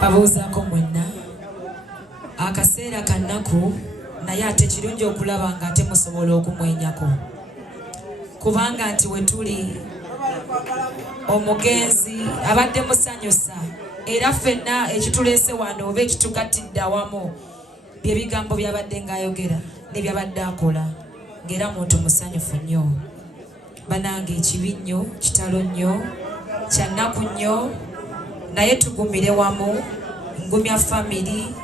babuuzaako mwenna akaseera kannaku naye ate kirungi okulaba nga ate musobola okumwenyako kubanga nti we tuli omugenzi abadde musanyusa era ffenna ekituleese wano oba ekitugattidde awamu bye bigambo byabadde ng'ayogera ne byabadde akola ng'era muntu musanyufu nnyo banange ekibi nnyo kitalo nnyo kyannaku nnyo naye tugumire wamu ngumya famiri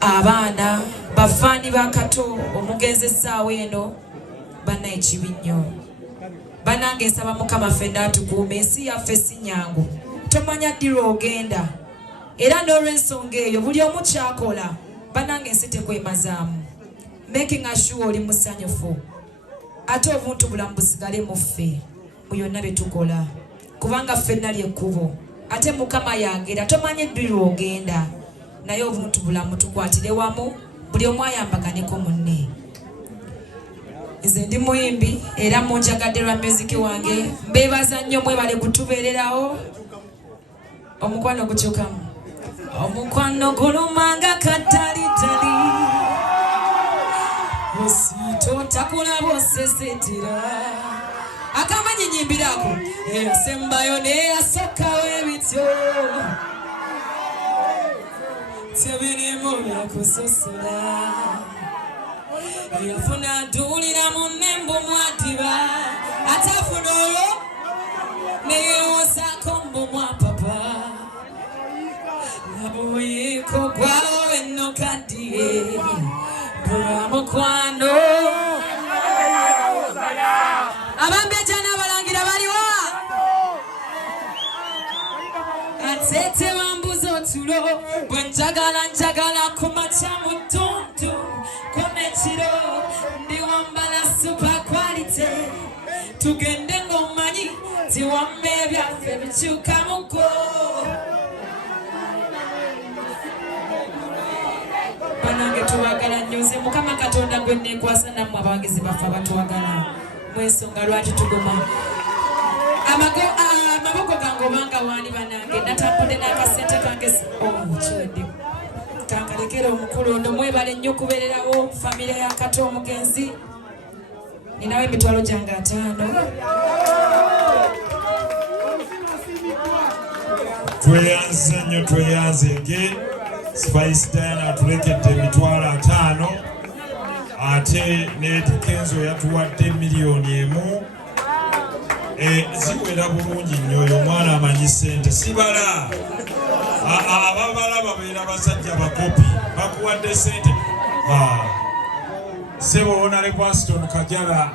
abaana bafaani ba Kato omugenzi essaawa eno banna ekibi nnyo banange nsaba Mukama ffenna atukuume ensi yaffe si nnyangu tomanya ddi lw'ogenda era n'olw'ensonga eyo buli omu kyakola banange ensi tekwemazaamu making sure oli musanyufu ate obuntu bulamu busigale mu ffe mu byonna bye tukola kubanga ffenna lyekkubo ate Mukama yagera tomanye ddi lw'ogenda naye obuntu bulamu tukwatire wamu buli omu ayambaganeko munne nze ndi muyimbi era munjagadde lwa muziki wange mbeebaza nnyo mwebale kutubeererawo omukwano gukyukamu omukwano gulumanga katalitali osito takulaba osesetera akamanyi nyimbirako eyasembayo neyasookawo ebityo tebirimu byakusosola yafuna aduulira mu nnembo mwadiba ate afuna olwo neyewozaako mbu mwapapa nabuyiiko gwawo enno kaddiye bwa mukwano abambeja n'abalangira baliwa atete bambuza otulo bwe njagala kumakya mu ttuntu komekiro ndi wambala super quality tugende ng'omanyi tiwamma ebyaffe bikyuka muko banange tuwagala nnyo nze Mukama Katonda gwe nneekwasa nammwe abawagizi baffe abatuwagala mwensonga lwaki tuguma amaboko gange obanga waani banange natambudde n'akasente kange kiwedde kankalekera omukulu ono mwebale nnyo okubeererawo famire ya Kato omugenzi ninawo emitwalo gyange 5 tweyanze nnyo tweyanzenge Spice Diana atulekedde emitwalo 5 ate ne Kenzo yatuwadde $1,000,000 ziwera bulungi nnyo oyo omwana amanyi ssente sibala ababala babeera basajja bakopi bakuwadde ssente sebo onale Kwaston Kajala